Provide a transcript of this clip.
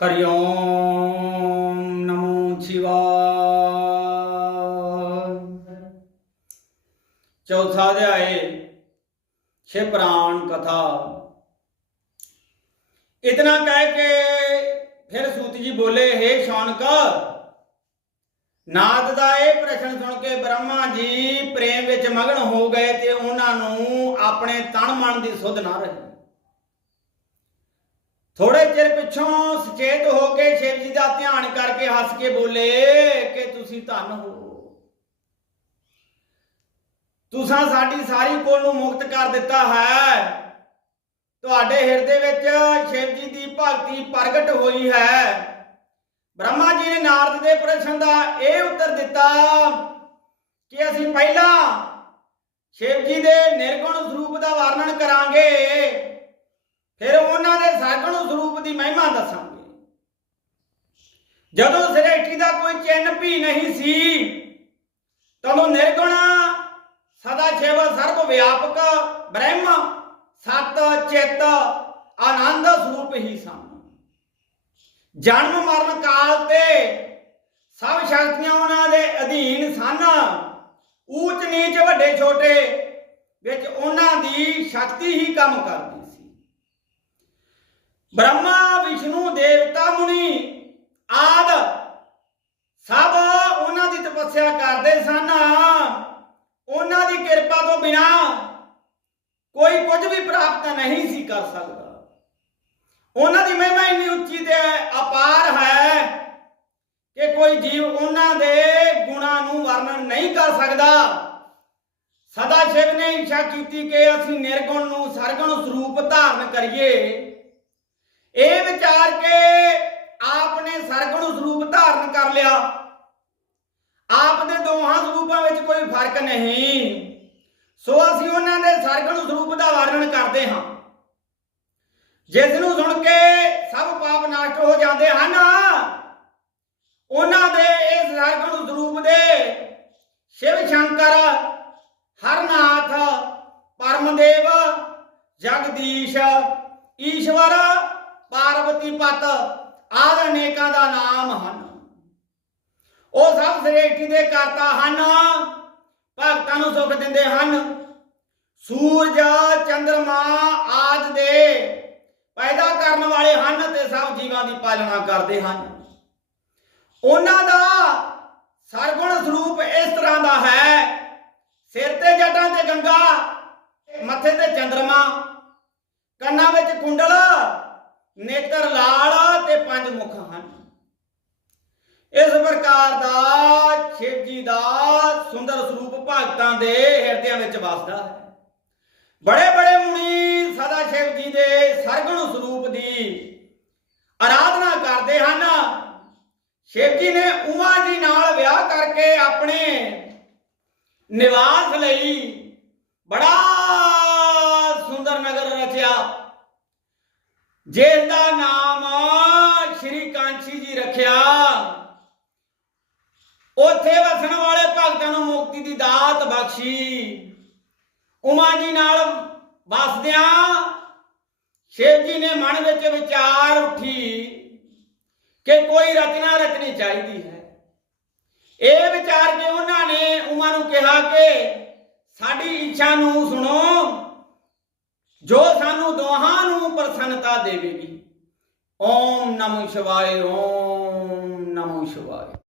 ਹਰਿ ਓਮ ਨਮੋ ਸ਼ਿਵਾय ਚੌਥਾ ਅਧਿਆਏ ਛੇ ਪ੍ਰਾਣ ਕਥਾ ਇਤਨਾ ਕਹਿ ਕੇ ਫਿਰ ਸੂਤ ਜੀ ਬੋਲੇ हे ਸ਼ੌਨਕ ਨਾਦ ਦਾ ਇਹ ਪ੍ਰਸ਼ਨ ਸੁਣ ਕੇ ਬ੍ਰਹਮਾ ਜੀ ਪ੍ਰੇਮ ਵਿੱਚ ਮਗਨ ਹੋ ਗਏ ਤੇ ਉਹਨਾਂ ਨੂੰ ਆਪਣੇ ਤਨ ਮਨ ਦੀ ਸੁਧ ਨਾ ਰਹੀ ਥੋੜੇ ਚਿਰ ਪਿੱਛੋਂ ਸੁਚੇਤ ਹੋ ਕੇ ਸ਼ਿਵ ਜੀ ਦਾ ਧਿਆਨ ਕਰਕੇ ਹੱਸ ਕੇ ਬੋਲੇ ਕਿ ਤੁਸੀਂ ਧਨ ਹੋ। ਤੁਸੀਂ ਸਾਡੀ ਸਾਰੀ ਕੋਲ ਨੂੰ ਮੁਕਤ ਕਰ ਦਿੱਤਾ ਹੈ। ਤੁਹਾਡੇ ਹਿਰਦੇ ਵਿੱਚ ਸ਼ਿਵ ਜੀ ਦੀ ਭਗਤੀ ਪ੍ਰਗਟ ਹੋਈ ਹੈ। ਬ੍ਰਹਮਾ ਜੀ ਨੇ ਨਾਰਦ ਦੇ ਪ੍ਰਸ਼ਨ ਦਾ ਇਹ ਉੱਤਰ ਦਿੱਤਾ ਕਿ ਅਸੀਂ ਪਹਿਲਾਂ ਸ਼ਿਵ ਜੀ ਦੇ ਨਿਰਗੁਣ ਸਰੂਪ ਦਾ ਵਰਣਨ ਕਰਾਂਗੇ। ਫਿਰ ਉਹਨਾਂ ਦੇ ਸਰਗੁਣ ਸਰੂਪ ਦੀ ਮਹਿਮਾ ਦੱਸਾਂਗੇ। ਜਦੋਂ ਸ੍ਰਿਸ਼ਟੀ ਦਾ ਕੋਈ ਚਿੰਨ ਵੀ ਨਹੀਂ ਸੀ, ਤਦੋਂ ਨਿਰਗੁਣ, ਸਦਾ ਸ਼ਿਵ ਸਰਬ ਵਿਆਪਕ, ਬ੍ਰਹਮ, ਸਤ, ਚਿਤ, ਆਨੰਦ ਸਰੂਪ ਹੀ ਸਨ। ਜਨਮ ਮਰਨ ਕਾਲ ਤੇ ਸਭ ਸ਼ਕਤੀਆਂ ਉਹਨਾਂ ਦੇ ਅਧੀਨ ਸਨ। ਊਚ ਨੀਚ ਵੱਡੇ ਛੋਟੇ ਵਿੱਚ ਉਹਨਾਂ ਦੀ ਸ਼ਕਤੀ ਹੀ ਕੰਮ ਕਰਦੀ। ਬ੍ਰਹਮਾ, ਵਿਸ਼ਨੂੰ, ਦੇਵਤਾ, ਮੁਨੀ ਆਦ ਸਭ ਉਹਨਾਂ ਦੀ ਤਪੱਸਿਆ ਕਰਦੇ ਸਨ। ਉਹਨਾਂ ਦੀ ਕਿਰਪਾ ਤੋਂ ਬਿਨਾ ਕੋਈ ਕੁਝ ਵੀ ਪ੍ਰਾਪਤ ਨਹੀਂ ਸੀ ਕਰ ਸਕਦਾ। ਉਹਨਾਂ ਦੀ ਮਹਿਮਾ ਇੰਨੀ ਉੱਚੀ ਤੇ ਅਪਾਰ ਹੈ ਕਿ ਕੋਈ ਜੀਵ ਉਹਨਾਂ ਦੇ ਗੁਣਾਂ ਨੂੰ ਵਰਣਨ ਨਹੀਂ ਕਰ ਸਕਦਾ। ਸਦਾ ਸ਼ਿਵ ਨੇ ਇੱਛਾ ਕੀਤੀ ਕਿ ਅਸੀਂ ਨਿਰਗੁਣ ਨੂੰ ਸਰਗੁਣ ਸਰੂਪ ਧਾਰਨ ਕਰੀਏ। ਇਹ ਵਿਚਾਰ ਕੇ ਆਪ ਨੇ ਸਰਗੁਣ ਸਰੂਪ ਧਾਰਨ ਕਰ ਲਿਆ। ਆਪ ਦੇ ਦੋਹਾਂ ਸਰੂਪਾਂ ਵਿੱਚ ਕੋਈ ਫ਼ਰਕ ਨਹੀਂ। ਸੋ ਅਸੀਂ ਉਹਨਾਂ ਦੇ ਸਰਗੁਣ ਸਰੂਪ ਦਾ ਵਰਣਨ ਕਰਦੇ ਹਾਂ। ਜਿਸ ਨੂੰ ਸੁਣ ਕੇ ਸਭ ਪਾਪ ਨਾਸ਼ ਹੋ ਜਾਂਦੇ ਹਨ, ਉਹਨਾਂ ਦੇ ਇਸ ਸਰਗੁਣ ਸਰੂਪ ਦੇ ਸ਼ਿਵ ਸ਼ੰਕਰ, ਹਰਨਾਥ, ਪਰਮਦੇਵ, ਜਗਦੀਸ਼, ਈਸ਼ਵਰ ਪਾਰਵਤੀ ਪਤ ਆਦ ਅਨੇਕਾਂ ਦਾ ਨਾਮ ਹਨ। ਉਹ ਸਭ ਸ੍ਰਿਸ਼ਟੀ ਦੇ ਕਰਤਾ ਹਨ। ਭਗਤਾਂ ਨੂੰ ਸੁਖ ਦਿੰਦੇ ਹਨ। ਸੂਰਜ ਚੰ드ਰਮਾ ਆਦ ਦੇ ਪੈਦਾ ਕਰਨ ਵਾਲੇ ਹਨ ਤੇ ਸਭ ਜੀਵਾਂ ਦੀ ਪਾਲਣਾ ਕਰਦੇ ਹਨ। ਉਹਨਾਂ ਦਾ ਸਰਗੁਣ ਸਰੂਪ ਇਸ ਤਰ੍ਹਾਂ ਦਾ ਹੈ। ਸਿਰ ਤੇ ਜਟਾਂ ਤੇ ਗੰਗਾ, ਮੱਥੇ ਤੇ ਚੰ드ਰਮਾ ਕੰਨਾਂ ਵਿੱਚ ਕੁੰਡਲ ਨੇਤਰ ਲਾਲ ਤੇ ਪੰਜ ਮੁਖ ਹਨ। ਇਸ ਪ੍ਰਕਾਰ ਦਾ ਸ਼ਿਵ ਜੀ ਦਾ ਸੁੰਦਰ ਸਰੂਪ ਭਗਤਾਂ ਦੇ ਹਿਰਦਿਆਂ ਵਿੱਚ ਵਸਦਾ ਹੈ। ਬੜੇ ਬੜੇ ਮੁਨੀ ਸਦਾ ਸ਼ਿਵ ਜੀ ਦੇ ਸਰਗਣ ਸਰੂਪ ਦੀ ਆਰਾਧਨਾ ਕਰਦੇ ਹਨ। ਸ਼ਿਵ ਜੀ ਨੇ ਉਮਾ ਜੀ ਨਾਲ ਵਿਆਹ ਕਰਕੇ ਆਪਣੇ ਨਿਵਾਸ ਲਈ ਬੜਾ ਜਿਸ ਦਾ ਨਾਮ ਸ਼੍ਰੀ ਕਾਂਚੀ ਜੀ ਰੱਖਿਆ। ਉੱਥੇ ਵਸਣ ਵਾਲੇ ਭਗਤਾਂ ਨੂੰ ਮੁਕਤੀ ਦੀ ਦਾਤ ਬਖਸ਼ੀ। ਉਮਾ ਜੀ ਨਾਲ ਵਸਦਿਆਂ ਸ਼ਿਵ ਜੀ ਨੇ ਮਨ ਵਿੱਚ ਵਿਚਾਰ ਉੱਠੀ ਕਿ ਕੋਈ ਰਚਨਾ ਰਚਣੀ ਚਾਹੀਦੀ ਹੈ। ਇਹ ਵਿਚਾਰ ਕੇ ਉਹਨਾਂ ਨੇ ਉਮਾ ਨੂੰ ਕਿਹਾ ਕਿ ਸਾਡੀ ਇੱਛਾ ਨੂੰ ਸੁਣੋ, ਜੋ ਸਾਨੂੰ ਨੂੰ ਪ੍ਰਸੰਨਤਾ ਦੇਵੇਗੀ। ਓਮ ਨਮੋ ਸ਼ਿਵਾਏ ਓਮ ਨਮੋ ਸ਼ਿਵਾਏ।